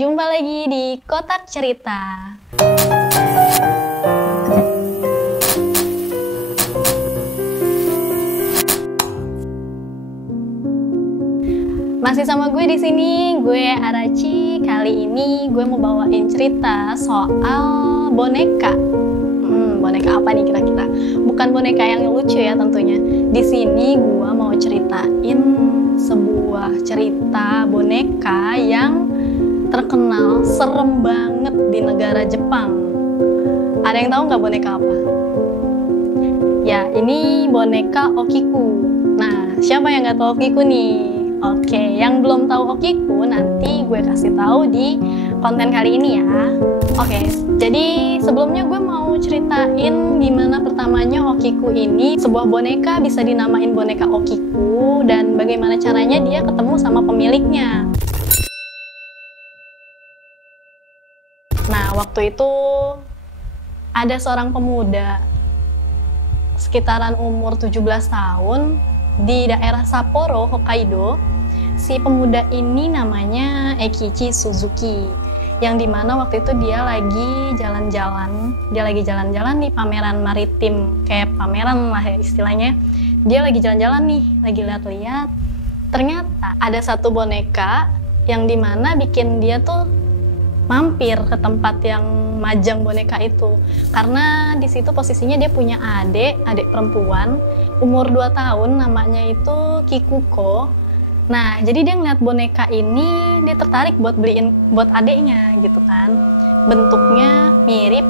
Jumpa lagi di Kotak Cerita. Masih sama gue di sini, gue Araci. Kali ini gue mau bawain cerita soal boneka. Boneka apa nih kira-kira? Bukan boneka yang lucu ya tentunya. Di sini gue mau ceritain sebuah cerita boneka yang terkenal serem banget di negara Jepang. Ada yang tahu nggak boneka apa? Ya, ini boneka Okiku. Nah, siapa yang nggak tahu Okiku nih? Oke, yang belum tahu Okiku nanti gue kasih tahu di konten kali ini ya. Oke, jadi sebelumnya gue mau ceritain gimana pertamanya Okiku ini. Sebuah boneka bisa dinamain boneka Okiku dan bagaimana caranya dia ketemu sama pemiliknya. Nah, waktu itu ada seorang pemuda sekitaran umur 17 tahun di daerah Sapporo, Hokkaido. Si pemuda ini namanya Eikichi Suzuki, yang dimana waktu itu dia lagi jalan-jalan di pameran maritim, kayak pameran lah ya istilahnya. Dia lagi jalan-jalan nih, lagi lihat-lihat. Ternyata ada satu boneka yang dimana bikin dia tuh mampir ke tempat yang majang boneka itu, karena di situ posisinya dia punya adik perempuan umur 2 tahun, namanya itu Kikuko. Nah, jadi dia ngeliat boneka ini, dia tertarik buat beliin buat adiknya gitu kan. Bentuknya mirip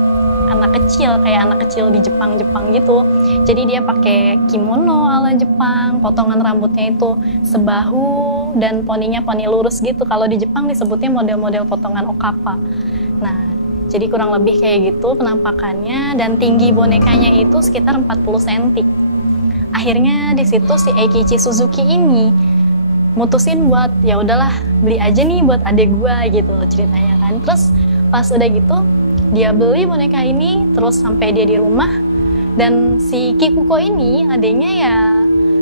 anak kecil, kayak anak kecil di Jepang gitu. Jadi dia pakai kimono ala Jepang, potongan rambutnya itu sebahu dan poninya poni lurus gitu. Kalau di Jepang disebutnya model-model potongan okapa. Nah, jadi kurang lebih kayak gitu penampakannya, dan tinggi bonekanya itu sekitar 40 cm. Akhirnya di situ si Eikichi Suzuki ini mutusin buat ya udahlah beli aja nih buat adik gua gitu ceritanya kan. Terus pas udah gitu dia beli boneka ini, terus sampai dia di rumah, dan si Kikuko ini adiknya ya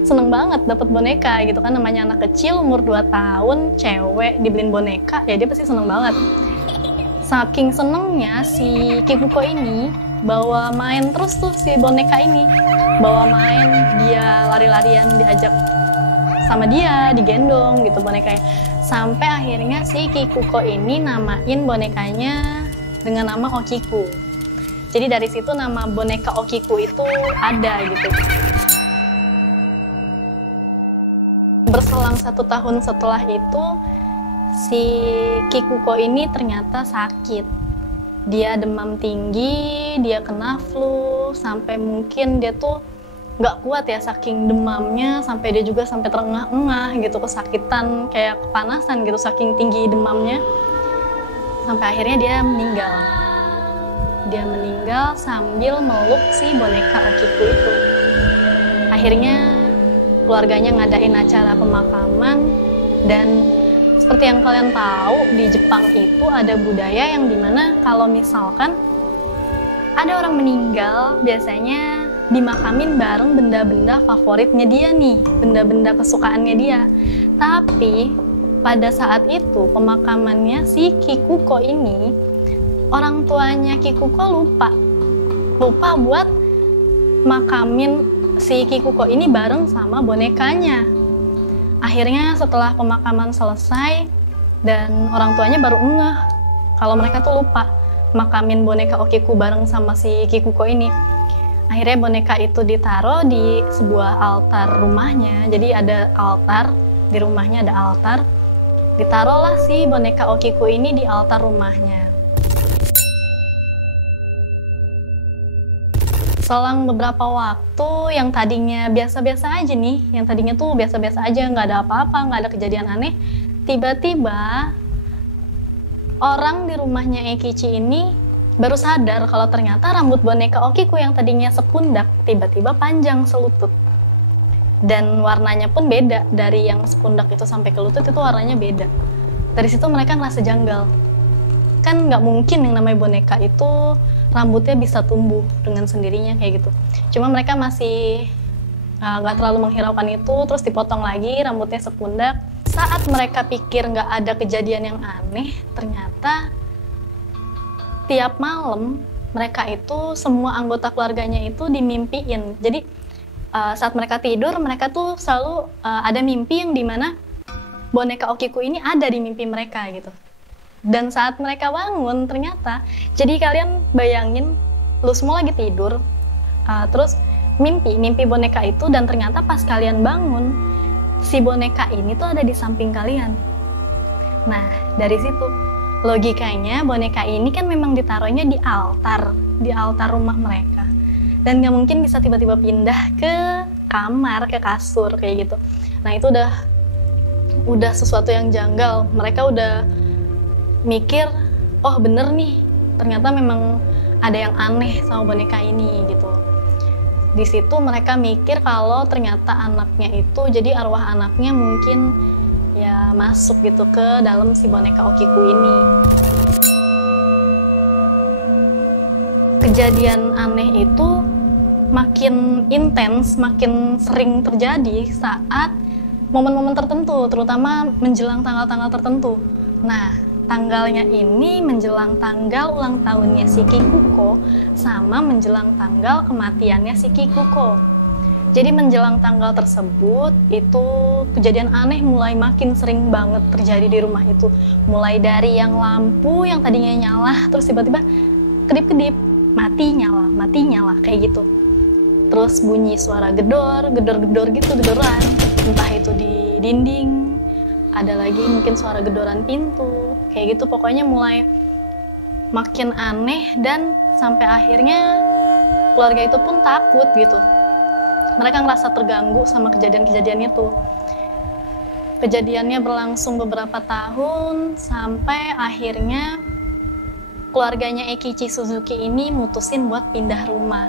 seneng banget dapat boneka gitu kan, namanya anak kecil umur 2 tahun, cewek dibeliin boneka, ya dia pasti seneng banget. Saking senengnya si Kikuko ini bawa main terus tuh si boneka ini, bawa main, dia lari-larian diajak sama dia, digendong gitu bonekanya. Sampai akhirnya si Kikuko ini namain bonekanya dengan nama Okiku. Jadi dari situ nama boneka Okiku itu ada gitu. Berselang 1 tahun setelah itu, si Kikuko ini ternyata sakit. Dia demam tinggi, dia kena flu, sampai mungkin dia tuh nggak kuat ya saking demamnya, sampai dia juga sampai terengah-engah gitu, kesakitan kayak kepanasan gitu saking tinggi demamnya. Sampai akhirnya dia meninggal. Dia meninggal sambil meluk si boneka Okiku itu. Akhirnya keluarganya ngadain acara pemakaman, dan seperti yang kalian tahu di Jepang itu ada budaya yang dimana kalau misalkan ada orang meninggal biasanya dimakamin bareng benda-benda favoritnya dia nih, benda-benda kesukaannya dia. Tapi pada saat itu pemakamannya si Kikuko ini, orang tuanya Kikuko lupa buat makamin si Kikuko ini bareng sama bonekanya. Akhirnya setelah pemakaman selesai dan orang tuanya baru ngeh kalau mereka tuh lupa makamin boneka Okiku bareng sama si Kikuko ini. Akhirnya boneka itu ditaruh di sebuah altar rumahnya. Jadi ada altar, di rumahnya ada altar. Ditaruhlah si boneka Okiku ini di altar rumahnya. Selang beberapa waktu, yang tadinya biasa-biasa aja nih, yang tadinya tuh biasa-biasa aja, nggak ada apa-apa, nggak ada kejadian aneh, tiba-tiba orang di rumahnya Eikichi ini baru sadar kalau ternyata rambut boneka Okiku yang tadinya sepundak tiba-tiba panjang selutut. Dan warnanya pun beda, dari yang sepundak itu sampai ke lutut itu warnanya beda. Dari situ mereka ngerasa janggal. Kan nggak mungkin yang namanya boneka itu rambutnya bisa tumbuh dengan sendirinya kayak gitu. Cuma mereka masih nggak terlalu menghiraukan itu, terus dipotong lagi rambutnya sepundak. Saat mereka pikir nggak ada kejadian yang aneh, ternyata tiap malam mereka itu, semua anggota keluarganya itu dimimpiin. Jadi saat mereka tidur, mereka tuh selalu ada mimpi yang dimana boneka Okiku ini ada di mimpi mereka gitu. Dan saat mereka bangun, ternyata, jadi kalian bayangin, lu semua lagi tidur, terus mimpi boneka itu, dan ternyata pas kalian bangun, si boneka ini tuh ada di samping kalian. Nah, dari situ logikanya boneka ini kan memang ditaruhnya di altar rumah mereka, dan nggak mungkin bisa tiba-tiba pindah ke kamar, ke kasur kayak gitu. Nah, itu udah sesuatu yang janggal. Mereka udah mikir, oh bener nih, ternyata memang ada yang aneh sama boneka ini gitu. Di situ mereka mikir kalau ternyata anaknya itu, jadi arwah anaknya mungkin ya masuk gitu ke dalam si boneka Okiku ini. Kejadian aneh itu makin intens, makin sering terjadi saat momen-momen tertentu, terutama menjelang tanggal-tanggal tertentu. Nah, tanggalnya ini menjelang tanggal ulang tahunnya si Kikuko sama menjelang tanggal kematiannya si Kikuko. Jadi menjelang tanggal tersebut itu kejadian aneh mulai makin sering banget terjadi di rumah itu. Mulai dari yang lampu yang tadinya nyala terus tiba-tiba kedip-kedip, mati nyala kayak gitu. Terus bunyi suara gedor gitu, gedoran. Entah itu di dinding, ada lagi mungkin suara gedoran pintu, kayak gitu. Pokoknya mulai makin aneh dan sampai akhirnya keluarga itu pun takut gitu. Mereka ngerasa terganggu sama kejadian-kejadian itu. Kejadiannya berlangsung beberapa tahun sampai akhirnya keluarganya Eikichi Suzuki ini mutusin buat pindah rumah.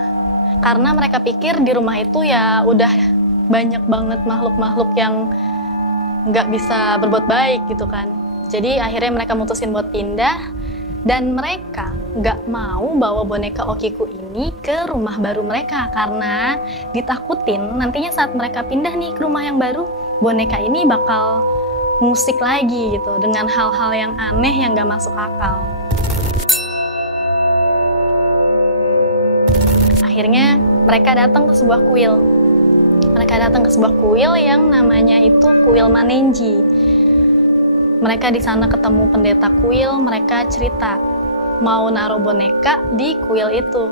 Karena mereka pikir di rumah itu ya udah banyak banget makhluk-makhluk yang nggak bisa berbuat baik gitu kan. Jadi akhirnya mereka mutusin buat pindah, dan mereka nggak mau bawa boneka Okiku ini ke rumah baru mereka karena ditakutin nantinya saat mereka pindah nih ke rumah yang baru, boneka ini bakal musik lagi gitu dengan hal-hal yang aneh yang nggak masuk akal. Akhirnya mereka datang ke sebuah kuil. Mereka datang ke sebuah kuil yang namanya itu Kuil Manenji. Mereka di sana ketemu pendeta kuil, mereka cerita mau naruh boneka di kuil itu.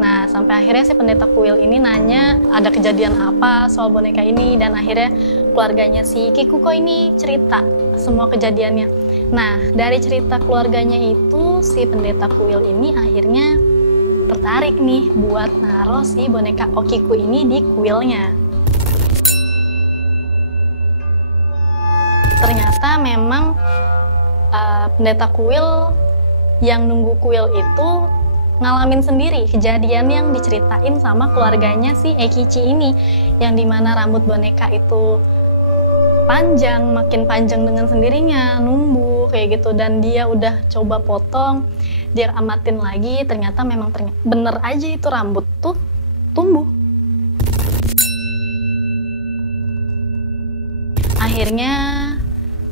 Nah, sampai akhirnya si pendeta kuil ini nanya ada kejadian apa soal boneka ini, dan akhirnya keluarganya si Kikuko ini cerita semua kejadiannya. Nah, dari cerita keluarganya itu si pendeta kuil ini akhirnya tertarik nih buat naruh si boneka Okiku ini di kuilnya. Ternyata memang pendeta kuil yang nunggu kuil itu ngalamin sendiri kejadian yang diceritain sama keluarganya si Eikichi ini, yang dimana rambut boneka itu panjang, makin panjang dengan sendirinya, numbuh kayak gitu, dan dia udah coba potong, dia amatin lagi, ternyata memang bener aja itu rambut tuh tumbuh. Akhirnya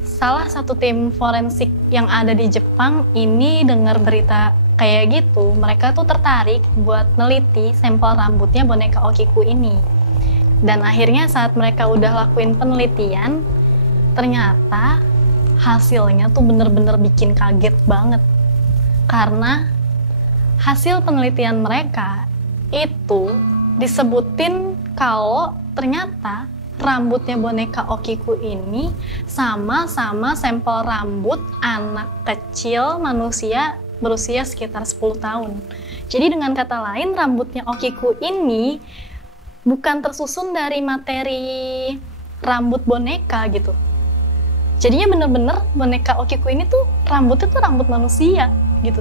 salah satu tim forensik yang ada di Jepang ini dengar berita kayak gitu, mereka tuh tertarik buat neliti sampel rambutnya boneka Okiku ini. Dan akhirnya saat mereka udah lakuin penelitian, ternyata hasilnya tuh bener-bener bikin kaget banget. Karena hasil penelitian mereka itu disebutin kalau ternyata rambutnya boneka Okiku ini sama-sama sampel rambut anak kecil manusia berusia sekitar 10 tahun. Jadi dengan kata lain, rambutnya Okiku ini bukan tersusun dari materi rambut boneka gitu. Jadinya bener-bener boneka Okiku ini tuh rambutnya tuh rambut manusia gitu.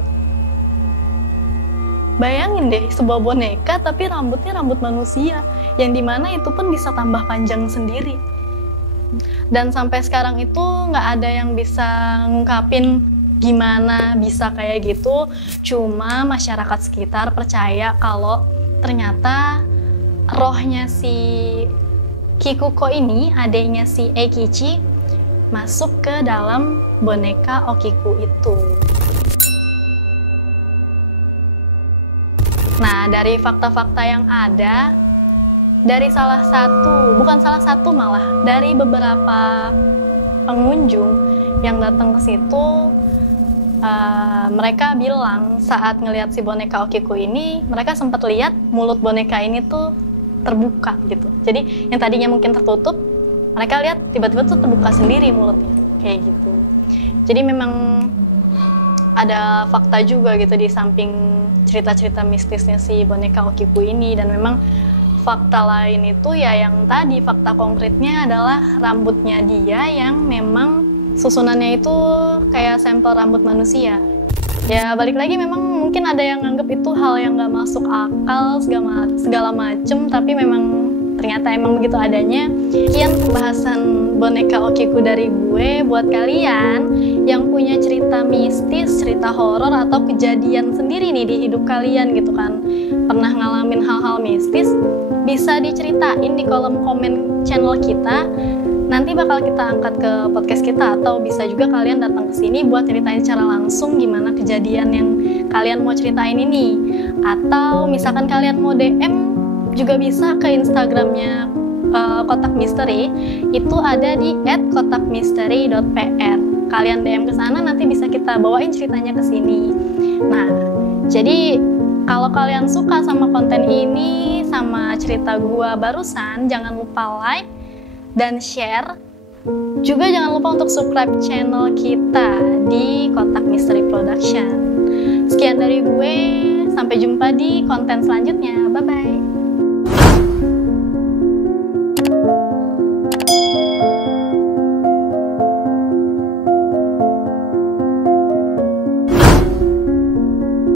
Bayangin deh, sebuah boneka tapi rambutnya rambut manusia, yang dimana itu pun bisa tambah panjang sendiri. Dan sampai sekarang itu nggak ada yang bisa ngungkapin gimana bisa kayak gitu. Cuma masyarakat sekitar percaya kalau ternyata rohnya si Kikuko ini, adiknya si Eikichi, masuk ke dalam boneka Okiku itu. Nah, dari fakta-fakta yang ada, dari dari beberapa pengunjung yang datang ke situ, mereka bilang saat ngelihat si boneka Okiku ini, mereka sempat lihat mulut boneka ini tuh terbuka gitu. Jadi yang tadinya mungkin tertutup, mereka lihat tiba-tiba tuh terbuka sendiri mulutnya, kayak gitu. Jadi memang ada fakta juga gitu di samping cerita-cerita mistisnya si boneka Okiku ini. Dan memang fakta lain itu ya yang tadi, fakta konkretnya adalah rambutnya dia yang memang susunannya itu kayak sampel rambut manusia. Ya balik lagi, memang mungkin ada yang nganggep itu hal yang gak masuk akal segala macem, tapi memang ternyata emang begitu adanya. Sekian pembahasan boneka Okiku dari gue. Buat kalian yang punya cerita mistis, cerita horor atau kejadian sendiri nih di hidup kalian gitu kan, pernah ngalamin hal-hal mistis, bisa diceritain di kolom komen channel kita. Nanti bakal kita angkat ke podcast kita, atau bisa juga kalian datang ke sini buat ceritain secara langsung gimana kejadian yang kalian mau ceritain ini. Atau misalkan kalian mau DM juga bisa ke Instagramnya Kotak Misteri, itu ada di @kotakmisteri.pr. Kalian DM ke sana, nanti bisa kita bawain ceritanya ke sini. Nah, jadi kalau kalian suka sama konten ini, sama cerita gua barusan, jangan lupa like dan share. Juga jangan lupa untuk subscribe channel kita di Kotak Misteri Production. Sekian dari gue, sampai jumpa di konten selanjutnya. Bye-bye.